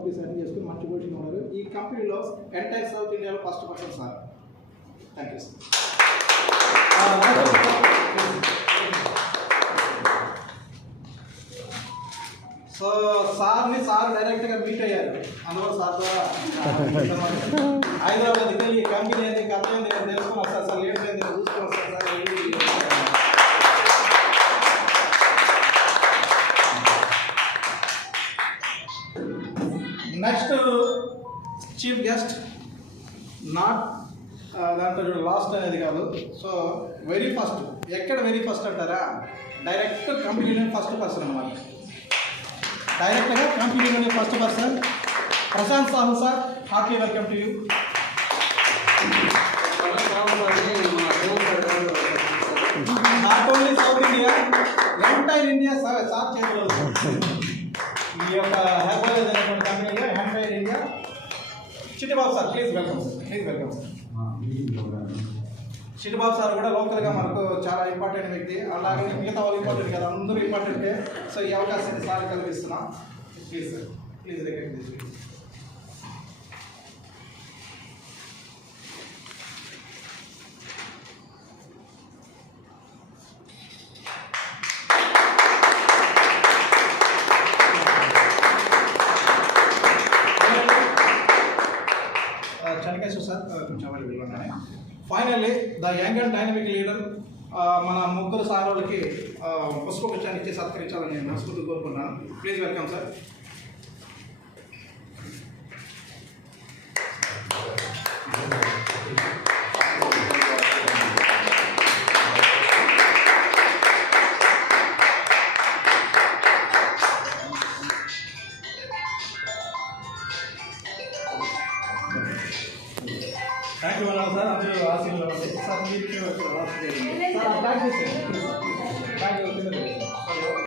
Rupees అన్ని చేసుకుని మంచి పొజిషన్ ఉన్నారు. ఈ కంపెనీలో ఎంటైర్ సౌత్ ఇండియాలో first person sir. Thank you sir. So sir డైరెక్ట్గా మీట్ అయ్యారు. అందువల్ల సార్ ద్వారా హైదరాబాద్కి వెళ్ళి కంపెనీ ఏంది కథ ఏంది తెలుసుకుని వస్తారు సార్. లీడర్ ఏంది చూసుకుని వస్తారు sir. Next chief guest not దాంట్లో లాస్ట్ అనేది కాదు. సో వెరీ ఫస్ట్ ఎక్కడ వెరీ ఫస్ట్ అంటారా, డైరెక్ట్ కంపెనీలోని ఫస్ట్ పర్సన్ అన్నమాట. డైరెక్ట్గా కంపెనీలోని first person Prashant Sahu sir. Heartly welcome to you. Not only south India, entire India sir చేతిలో ఈ యొక్క హెర్బలైజ్ అనేటువంటి కంపెనీలో entire India. Chittibabu sir please welcome sir. Please welcome sir. Chittibabu sir కూడా లోకల్గా మనకు చాలా ఇంపార్టెంట్ వ్యక్తి. అలాగే మిగతా వాళ్ళు ఇంపార్టెంట్ కదా, అందరూ ఇంపార్టెంటే. సో ఈ అవకాశాన్ని సార్ కల్పిస్తున్నాం. Please sir, please recognize. Chanikeshwar sir కొంచెం అవైలబుల్ ఉన్నాయి. Finally the young and dynamic leader మన ముగ్గురు సార్ వాళ్ళకి పుష్పగుచ్చాన్ని ఇచ్చి సత్కరించాలని నేను మనస్ఫూర్తిగా కోరుకున్నాను. Please welcome sir. Thank you madam sir. అందరూ ఆశీర్వాదం సార్. మీరు సార్ ప్రాక్టీస్ థ్యాంక్ యూ.